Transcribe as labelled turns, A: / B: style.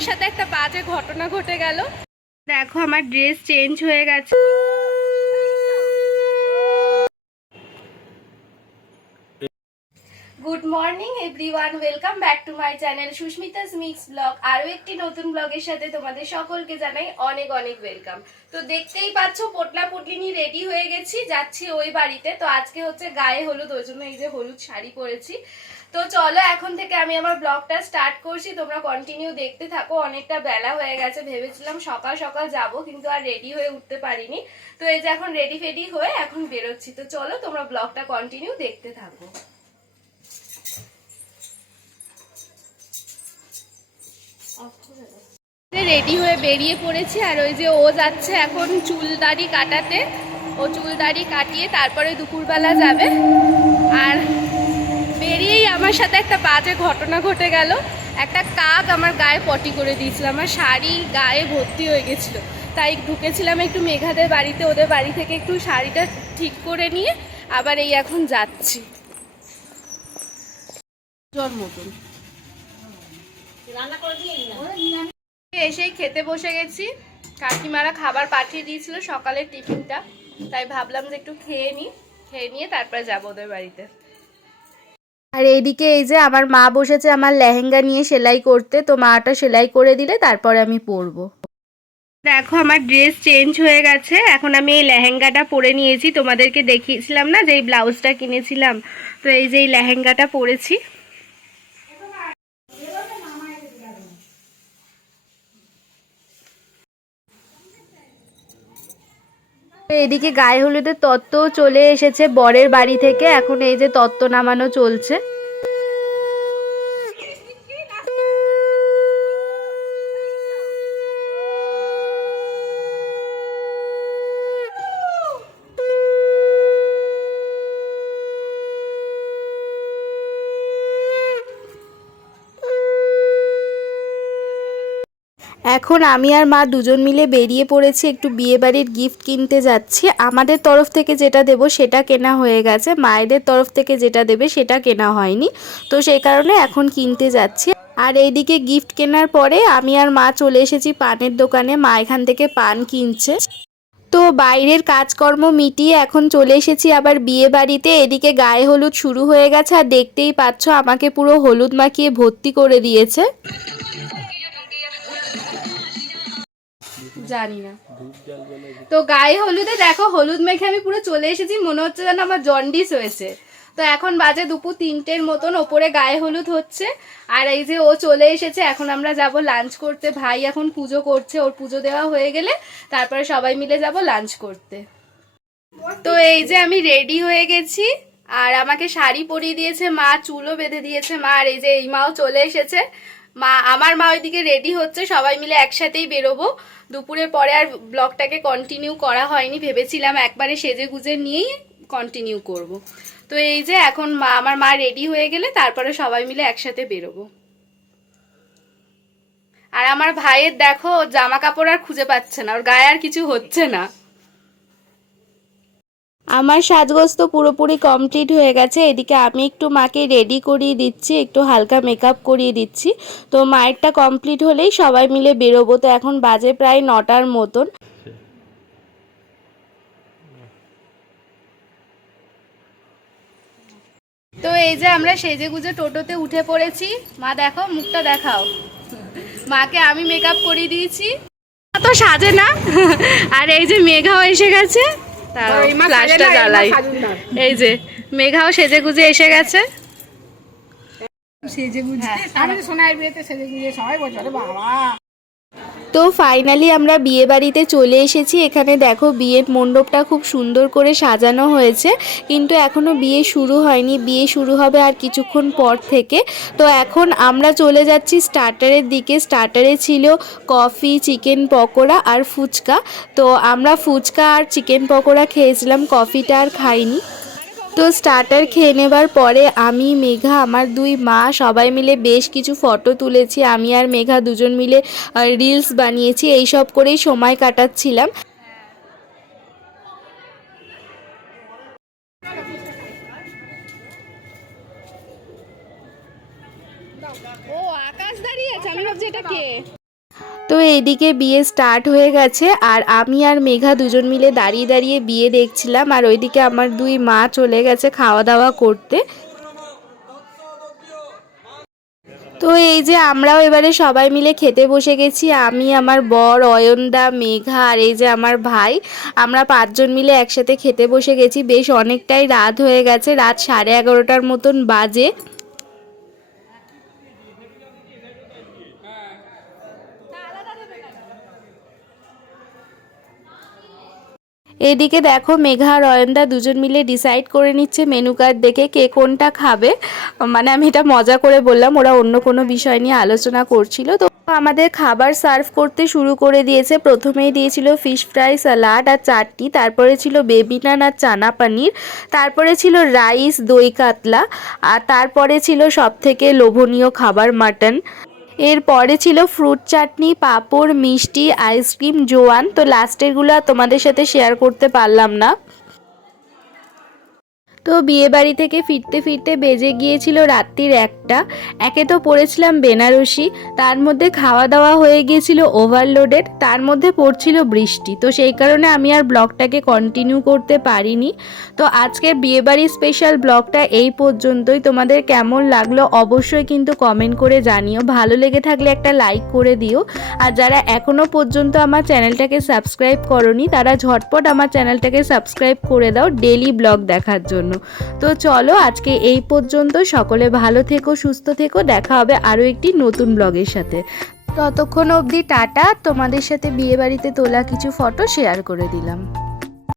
A: আমার সাথে একটা বাজে ঘটনা ঘটে গেল। দেখো আমার ড্রেস চেঞ্জ হয়ে গেছে। Good morning everyone welcome back to my channel Susmita's mix blog আরও একটি নতুন ব্লগের সাথে তোমাদের সকলকে জানাই অনেক অনেক ওয়েলকাম তো দেখতেই পাচ্ছ, পোটলা পুটলিনি রেডি হয়ে গেছি, যাচ্ছি ওই বাড়িতে। তো আজকে হচ্ছে গায়ে হলুদ, ওই জন্য এই যে হলুদ শাড়ি পরেছি। তো চলো এখন থেকে আমি আমার ব্লগটা স্টার্ট করছি। তোমরা কন্টিনিউ দেখতে থাকো, অনেকটা বেলা হয়ে গেছে, ভেবেছিলাম সকাল সকাল যাব, কিন্তু আর রেডি হয়ে উঠতে পারিনি। তো এই যে এখন রেডি ফেডি হয়ে এখন বেরোচ্ছি। তো চলো তোমরা ব্লগটা কন্টিনিউ দেখতে থাকো। রেডি হয়ে বেরিয়ে পড়েছি আর ওই যে ও যাচ্ছে এখন চুল দাড়ি কাটাতে। ও চুল দাড়ি কাটিয়ে তারপরে দুপুরবেলা যাবে। আর বেরিয়েই আমার সাথে একটা বাজে ঘটনা ঘটে গেল। একটা কাক আমার গায়ে পটি করে দিয়েছিল। আমার শাড়ি গায়ে ভর্তি হয়ে গেছিল। তাই ঢুকেছিলাম একটু মেঘাদের বাড়িতে। ওদের বাড়ি থেকে একটু শাড়িটা ঠিক করে নিয়ে আবার এই এখন যাচ্ছি। জল মতন এসেই খেতে বসে গেছি। কাকিমারা খাবার পাঠিয়ে দিয়েছিল সকালের টিফিনটা তাই ভাবলাম যে একটু খেয়ে নিই খেয়ে নিয়ে তারপরে যাব ওদের বাড়িতে।
B: আর এইদিকে এই যে আমার মা বসেছে আমার লেহেঙ্গা নিয়ে সেলাই করতে তো মাটা সেলাই করে দিলে তারপরে আমি পরবো।
A: দেখো আমার ড্রেস চেঞ্জ হয়ে গেছে এখন আমি এই লেহেঙ্গাটা পরে নিয়েছি। তোমাদেরকে দেখিয়েছিলাম না যে এই ব্লাউজটা কিনেছিলাম তো এই যে এই লেহেঙ্গাটা পরেছি।
B: এদিকে গায়ে হলুদের তত্ত্ব চলে এসেছে বরের বাড়ি থেকে। এখন এই যে তত্ত্ব নামানো চলছে। এখন আমি আর মা দুজন মিলে বেরিয়ে পড়েছি একটু বিয়ে বাড়ির গিফট কিনতে যাচ্ছি। আমাদের তরফ থেকে যেটা দেব সেটা কেনা হয়ে গেছে। মায়েদের তরফ থেকে যেটা দেবে সেটা কেনা হয়নি। তো সেই কারণে এখন কিনতে যাচ্ছি। আর এইদিকে গিফট কেনার পরে আমি আর মা চলে এসেছি পানের দোকানে। মা এখান থেকে পান কিনছে। তো বাইরের কাজকর্ম মিটিয়ে এখন চলে এসেছি আবার বিয়ে বাড়িতে এদিকে গায়ে হলুদ শুরু হয়ে গেছে আর দেখতেই পাচ্ছ আমাকে পুরো হলুদ মাখিয়ে ভর্তি করে দিয়েছে।
A: জানি না তো গায়ে হলুদে দেখো হলুদ মেখে আমি পুরো চলে এসেছি মনে হচ্ছে যেন আমার জন্ডিস হয়েছে। তো এখন বাজে দুপুর তিনটের মতন ওপরে গায়ে হলুদ হচ্ছে। আর এই যে ও চলে এসেছে এখন আমরা যাব লাঞ্চ করতে। ভাই এখন পুজো করছে ওর পুজো দেওয়া হয়ে গেলে তারপরে সবাই মিলে যাব লাঞ্চ করতে। তো এই যে আমি রেডি হয়ে গেছি আর আমাকে শাড়ি পরিয়ে দিয়েছে মা চুলও বেঁধে দিয়েছে মা আর এই যে এই মাও চলে এসেছে। মা, আমার মা ওইদিকে রেডি হচ্ছে, সবাই মিলে একসাথেই বেরোবো। দুপুরের পরে আর ব্লগটাকে কন্টিনিউ করা হয়নি, ভেবেছিলাম একবারে সেজে গুজে নিয়েই কন্টিনিউ করব। তো এই যে এখন মা, আমার মা রেডি হয়ে গেলে তারপরে সবাই মিলে একসাথে বেরোবো। আর আমার ভাইয়ের দেখো জামা কাপড় আর খুঁজে পাচ্ছে না, ওর গায়ে আর কিছু হচ্ছে না।
B: আমার সাজগোজ তো পুরোপুরি কমপ্লিট হয়ে গেছে। এদিকে আমি একটু মাকে রেডি করিয়ে দিচ্ছি একটু হালকা মেকআপ করিয়ে দিচ্ছি। তো মায়েরটা কমপ্লিট হলেই সবাই মিলে বেরোবো। তো এখন বাজে প্রায় নটার মতন।
A: তো এই যে আমরা সেজে গুজে টোটোতে উঠে পড়েছি। মা দেখো মুখটা দেখাও। মাকে আমি মেকআপ করিয়ে দিয়েছি। মা তো সাজে না। আর এই যে মেঘাও এসে গেছে। তাও ফ্ল্যাশটা জ্বালাই। এই যে মেঘাও সেজে গুজে এসে গেছে।
C: সেজে গুজে আমি তো সোনার বিয়েতে সেজে গুজে সবাই বছরে বাবা।
B: তো ফাইনালি আমরা বিয়ে বাড়িতে চলে এসেছি। এখানে দেখো বিয়ের মণ্ডপটা খুব সুন্দর করে সাজানো হয়েছে। কিন্তু এখনও বিয়ে শুরু হয়নি। বিয়ে শুরু হবে আর কিছুক্ষণ পর থেকে। তো এখন আমরা চলে যাচ্ছি স্টার্টারের দিকে। স্টার্টারে ছিল কফি, চিকেন পকোড়া আর ফুচকা। তো আমরা ফুচকা আর চিকেন পকোড়া খেয়েছিলাম। কফিটা আর খাইনি। তো স্টার্টার খেয়ে নেবার পরে আমি, মেঘা, আমার দুই মা সবাই মিলে বেশ কিছু ফটো তুলেছি। আমি আর মেঘা দুজন মিলে রিলস বানিয়েছি। এই সব করেই সময় কাটাচ্ছিলাম।
A: ও, আকাশ দাঁড়িয়ে আছে আমি ভাবছি এটা কে? তো এইদিকে বিয়ে স্টার্ট হয়ে গেছে আর আমি আর মেঘা দুজন মিলে দাঁড়িয়ে দাঁড়িয়ে বিয়ে দেখছিলাম আর ওইদিকে আমার দুই মা চলে গেছে খাওয়া দাওয়া করতে। তো এই যে আমরাও এবারে সবাই মিলে খেতে বসে গেছি। আমি, আমার বর, অয়নদা, মেঘা আর এই যে আমার ভাই, আমরা পাঁচজন মিলে একসাথে খেতে বসে গেছি। বেশ অনেকটাই রাত হয়ে গেছে, রাত সাড়ে এগারোটার মতন বাজে। এদিকে দেখো মেঘা আর অয়নদা দুজন মিলে ডিসাইড করে নিচ্ছে মেনু কার্ড দেখে কে কোনটা খাবে। মানে আমি এটা মজা করে বললাম, ওরা অন্য কোনো বিষয় নিয়ে আলোচনা করছিল। তো আমাদের খাবার সার্ভ করতে শুরু করে দিয়েছে। প্রথমেই দিয়েছিল ফিশ ফ্রাই স্যালাড আর চাটনি, তারপরে ছিল বেবি নান আর চানা পানির তারপরে ছিল রাইস দই কাতলা, আর তারপরে ছিল সব থেকে লোভনীয় খাবার মাটন এরপরে ছিল ফ্রুট চাটনি পাঁপড়, মিষ্টি আইসক্রিম জোয়ান। তো লাস্টেরগুলো তোমাদের সাথে শেয়ার করতে পারলাম না। তো বিয়ে বাড়ি থেকে ফিরতে ফিরতে বেজে গিয়েছিল রাত্রির একটা। একে তো পড়েছিলাম বেনারসি, তার মধ্যে খাওয়া দাওয়া হয়ে গিয়েছিল ওভারলোডেড তার মধ্যে পড়ছিল বৃষ্টি। তো সেই কারণে আমি আর ব্লগটাকে কন্টিনিউ করতে পারিনি। তো আজকের বিয়েবাড়ির স্পেশাল ব্লগটা এই পর্যন্তই। তোমাদের কেমন লাগল অবশ্যই কিন্তু কমেন্ট করে জানিও। ভালো লেগে থাকলে একটা লাইক করে দিও। আর যারা এখনও পর্যন্ত আমার চ্যানেলটাকে সাবস্ক্রাইব করনি, তারা ঝটপট আমার চ্যানেলটাকে সাবস্ক্রাইব করে দাও ডেলি ব্লগ দেখার জন্য। তো চলো আজকে এই পর্যন্ত সকলে ভালো থেকো, সুস্থ থেকো। দেখা হবে আরও একটি নতুন ব্লগের সাথে। ততক্ষণ অবধি টাটা। তোমাদের সাথে বিয়ে বাড়িতে তোলা কিছু ফটো শেয়ার করে দিলাম।